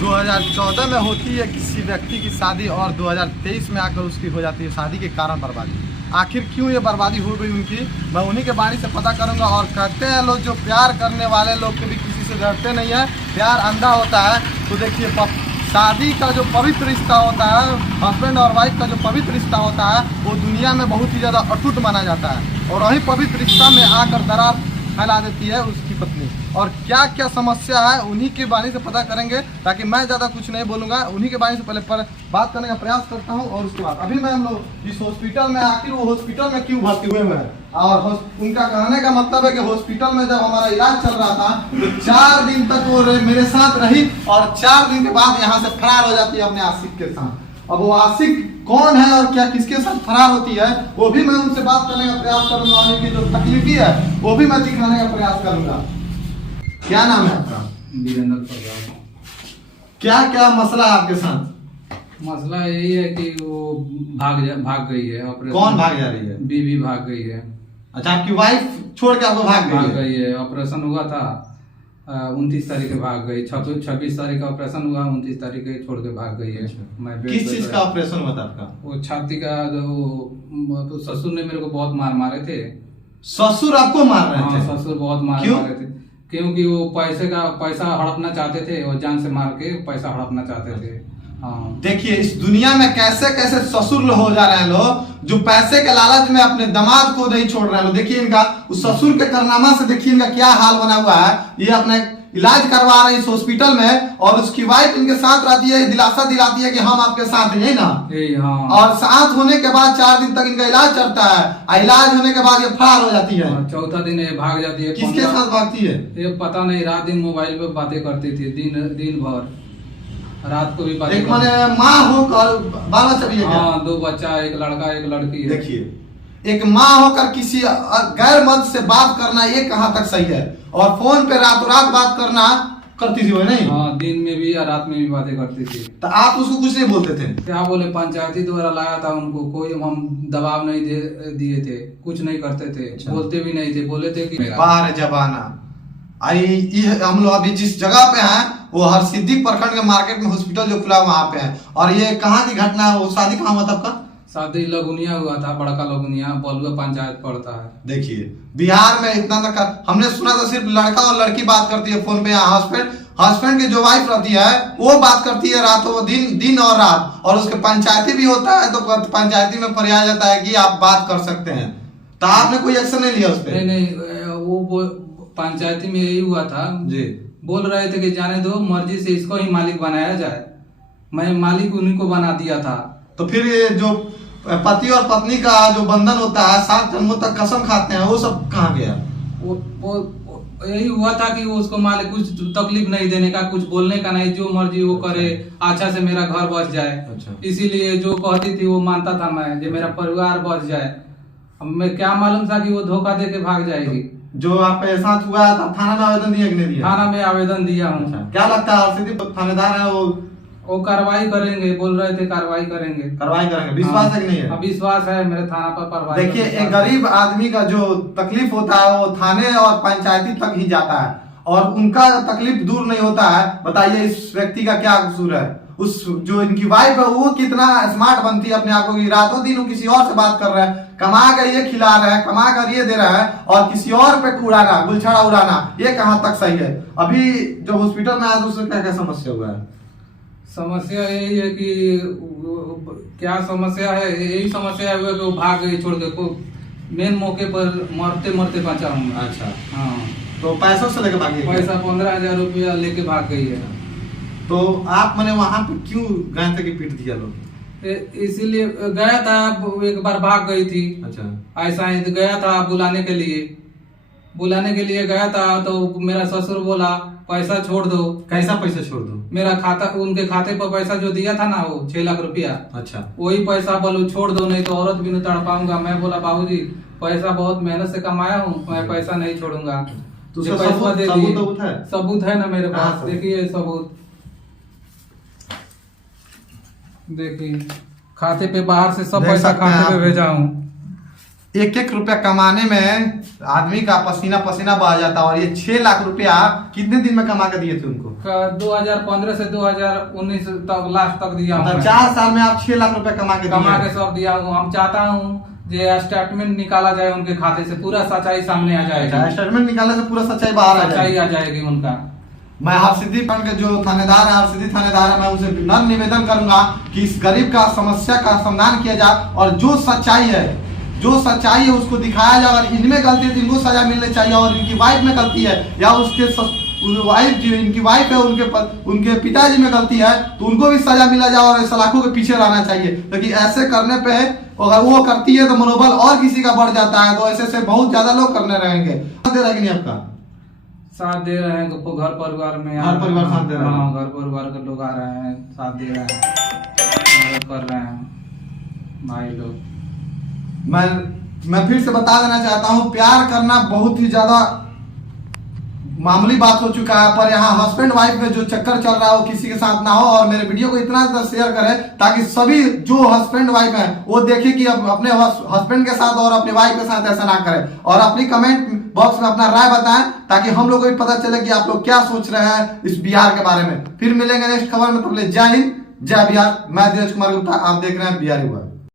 2014 में होती है किसी व्यक्ति की शादी और 2023 में आकर उसकी हो जाती है शादी के कारण बर्बादी। आखिर क्यों ये बर्बादी हो गई उनकी, मैं उन्हीं के बारे से पता करूंगा। और कहते हैं लोग जो प्यार करने वाले लोग कभी किसी से डरते नहीं है, प्यार अंधा होता है। तो देखिए शादी का जो पवित्र रिश्ता होता है, हस्बैंड और वाइफ का जो पवित्र रिश्ता होता है, वो दुनिया में बहुत ही ज़्यादा अटूट माना जाता है। और वही पवित्र रिश्ता में आकर दरार फैला देती है उसकी पत्नी। और क्या क्या समस्या है उन्हीं के बारे से पता करेंगे, ताकि मैं ज़्यादा कुछ नहीं बोलूँगा। उन्हीं के बारे से पहले बात करने का प्रयास करता हूँ। और उसके बाद अभी मैं हम लोग इस हॉस्पिटल में, आखिर वो हॉस्पिटल में क्यों भर्ती हुए हैं, और उनका कहने का मतलब है कि हॉस्पिटल में जब हमारा इलाज चल रहा था तो 4 दिन तक वो मेरे साथ रही, और 4 दिन के बाद यहाँ से फरार हो जाती है अपने आशिक के साथ। अब वो आशिक कौन है और क्या किसके साथ फरार होती है, वो भी मैं उनसे बात करने का प्रयास करूंगा। उनकी जो तकलीफी है वो भी मैं दिखाने का प्रयास करूंगा। क्या नाम है आपका? वीरेंद्र प्रसाद। क्या क्या मसला है आपके साथ? मसला यही है कि वो भाग गई है। ऑपरेशन। कौन भाग जा रही है? बीवी भाग गई है। अच्छा, आपकी वाइफ छोड़ के आपको भाग गई है। ऑपरेशन हुआ था 29 तारीख के भाग गई। 26 तारीख का ऑपरेशन हुआ, 29 तारीख के छोड़ के भाग गई है। मैं किस चीज का ऑपरेशन हुआ था आपका? वो छाती का। तो ससुर ने मेरे को बहुत मारे थे। ससुर आपको मार रहे थे? ससुर बहुत मारे थे, क्योंकि वो पैसा हड़पना चाहते थे और जान से मार के पैसा हड़पना चाहते थे। हाँ। देखिए इस दुनिया में कैसे कैसे ससुर हो जा रहे हैं लोग, जो पैसे के लालच में अपने दामाद को नहीं छोड़ रहे हैं। देखिए इनका उस ससुर के कारनामा से देखिए इनका क्या हाल बना हुआ है। ये अपने इलाज करवा रहे हैं इस हॉस्पिटल में, और उसकी वाइफ इनके साथ रहती है, दिलासा दिलाती है कि हम आपके साथ हैं ना। हाँ। और साथ होने के बाद 4 दिन तक इनका इलाज चलता है। इलाज होने के बाद ये फरार हो जाती है। चौथा दिन ये भाग जाती है। किसके साथ भागती है ये पता नहीं। रात दिन मोबाइल पे बातें करती थी, दिन भर, रात को भी बातें। एक माने माँ होकर बाल बच्चा भी है? हाँ, 2 बच्चा, एक लड़का एक लड़की है। देखिए एक माँ होकर किसी गैर मर्द से बात करना ये कहाँ तक सही है, और फोन पे रातों रात बात करना करती थी वो नहीं? हाँ, दिन में भी या रात में भी बातें करती थी। तो आप उसको कुछ नहीं बोलते थे? क्या बोले, पंचायती द्वारा लाया था उनको, कोई हम दबाव नहीं दिए थे, कुछ नहीं करते थे। अच्छा। बोलते भी नहीं थे, बोले थे कि बाहर जबाना हम लोग अभी जिस जगह पे हैं वो हरसिद्धि प्रखंड के मार्केट में हॉस्पिटल जो खुला वहाँ पे है। और ये कहाँ की घटना है? वो शादी कहाँ हुआ था आपका? शादी लगुनिया हुआ था, बड़का लगुनिया, बलुआ पंचायत पड़ता है। देखिए बिहार में इतना तक हमने सुना था सिर्फ लड़का और लड़की बात करती है फोन पे। यहाँ हस्बैंड की जो वाइफ रहती है वो बात करती है रातों दिन और रात। और उसके पंचायती भी होता है तो पंचायती में फरियाद जाता है कि आप बात कर सकते हैं। तो आपने कोई एक्शन नहीं लिया उस पर? नहीं, वो पंचायती में यही हुआ था जी। बोल रहे थे कि जाने दो, मर्जी से इसको ही मालिक बनाया जाए। मैं मालिक उन्हीं को बना दिया था। तो फिर ये जो पति और पत्नी का जो बंधन होता है, 7 जन्मों तक कसम खाते हैं, वो सब कहाँ गया? वो यही हुआ था कि उसको मालिक कुछ तकलीफ नहीं देने का, कुछ बोलने का नहीं, जो मर्जी वो करे, अच्छा से मेरा घर बच जाए। अच्छा। इसीलिए जो कहती थी वो मानता था मैं, जो मेरा परिवार बच जाए। मैं क्या मालूम था कि वो धोखा दे के भाग जाएगी। जो आपके साथ हुआ था थाना में आवेदन दिया कि नहीं दिया? थाना में आवेदन दिया हूँ। अच्छा। क्या लगता है सीधी थानेदार है वो कार्रवाई करेंगे, बोल रहे थे कार्रवाई करेंगे। विश्वास है कि नहीं है? विश्वास है, मेरे थाना पर कार्रवाई। देखिए एक गरीब आदमी का जो तकलीफ होता है वो थाने और पंचायती तक ही जाता है, और उनका तकलीफ दूर नहीं होता है। बताइए इस व्यक्ति का क्या कसूर है? उस जो इनकी वाइफ है वो कितना स्मार्ट बनती है अपने आप को, रातों दिन वो किसी और से बात कर रहा है, कमा कर ये खिला रहा है, कमा कर ये दे रहा है, और किसी और पे उड़ाना, गुलछड़ा उड़ाना, ये कहाँ तक सही है? अभी जो हॉस्पिटल में आया उससे क्या क्या समस्या हुआ है? समस्या यही है कि क्या समस्या है, यही समस्या है कि वो भाग गई छोड़ के। को मेन मौके पर मरते मरते बचा हूँ। अच्छा। हाँ। तो पैसों से लेके भाग गई? पैसा 15,000 रुपया लेके भाग गई है। तो आप मैंने वहां पे क्यों गए थे कि पीट दिया लोग? इसीलिए गया था, एक बार भाग गई थी। अच्छा। ऐसा गया था बुलाने के लिए गया था, तो मेरा ससुर बोला पैसा छोड़ दो। कैसा पैसा छोड़ दो? मेरा खाता, उनके खाते पर पैसा जो दिया था ना, वो 6 लाख रुपया। अच्छा। वही पैसा बोलो छोड़ दो, नहीं तो औरत भी नहीं तड़ पाऊंगा। मैं बोला बाबूजी पैसा बहुत मेहनत से कमाया हूँ, मैं पैसा नहीं छोड़ूंगा। तो पैसा दे दिए। सबूत है ना मेरे पास, देखिए सबूत। देखिए खाते पे, बाहर से सब पैसा खाते पे भेजा हूँ। 1-1 रुपया कमाने में आदमी का पसीना पसीना बह जाता है। और ये 6 लाख रुपया कितने दिन में कमा के दिए थे उनको? 2015 से 2019 तक लास्ट तक दिया हूँ। मतलब 4 साल में आप 6 लाख रुपया कमा के सब दिया हूँ। हम चाहता हूँ जे स्टेटमेंट निकाला जाए उनके खाते से, पूरा सच्चाई सामने आ जाएगी। स्टेटमेंट निकालने से पूरा सच्चाई बाहर आ जाएगी उनका। मैं हरसिद्धि के जो थानेदार है, हरसिद्धि थानेदार है, मैं उनसे विनम्र निवेदन करूंगा कि इस गरीब का समस्या का समाधान किया जाए और जो सच्चाई है उसको दिखाया जाए। और इनमें गलती है तो इनको सजा मिलनी चाहिए। और इनकी वाइफ में गलती है या उसके वाइफ जो इनकी वाइफ है उनके पिताजी में गलती है तो उनको भी सजा मिला जाए और सलाखों के पीछे रहना चाहिए। क्योंकि ऐसे करने पे अगर वो करती है तो मनोबल और किसी का बढ़ जाता है। तो ऐसे बहुत ज्यादा लोग करने रहेंगे। दे रहा कि नहीं आपका साथ दे रहे हैं, घर परिवार में घर परिवार साथ दे रहे हैं। घर परिवार के लोग आ रहे हैं, साथ दे रहे हैं, मदद कर रहे हैं भाई लोग। मैं फिर से बता देना चाहता हूँ, प्यार करना बहुत ही ज्यादा मामूली बात हो चुका है। पर यहाँ हस्बैंड वाइफ में जो चक्कर चल रहा है वो किसी के साथ ना हो। और मेरे वीडियो को इतना ज़्यादा शेयर करें ताकि सभी जो हस्बैंड वाइफ हैं वो देखें कि अपने हस्बैंड के साथ और अपने वाइफ के साथ ऐसा ना करें। और अपनी कमेंट बॉक्स में अपना राय बताएं ताकि हम लोग को भी पता चले कि आप लोग क्या सोच रहे हैं इस बिहार के बारे में। फिर मिलेंगे नेक्स्ट खबर में। तब ले जय हिंद, जय बिहार। मैं धीरज कुमार गुप्ता, आप देख रहे हैं बिहारी हुआ।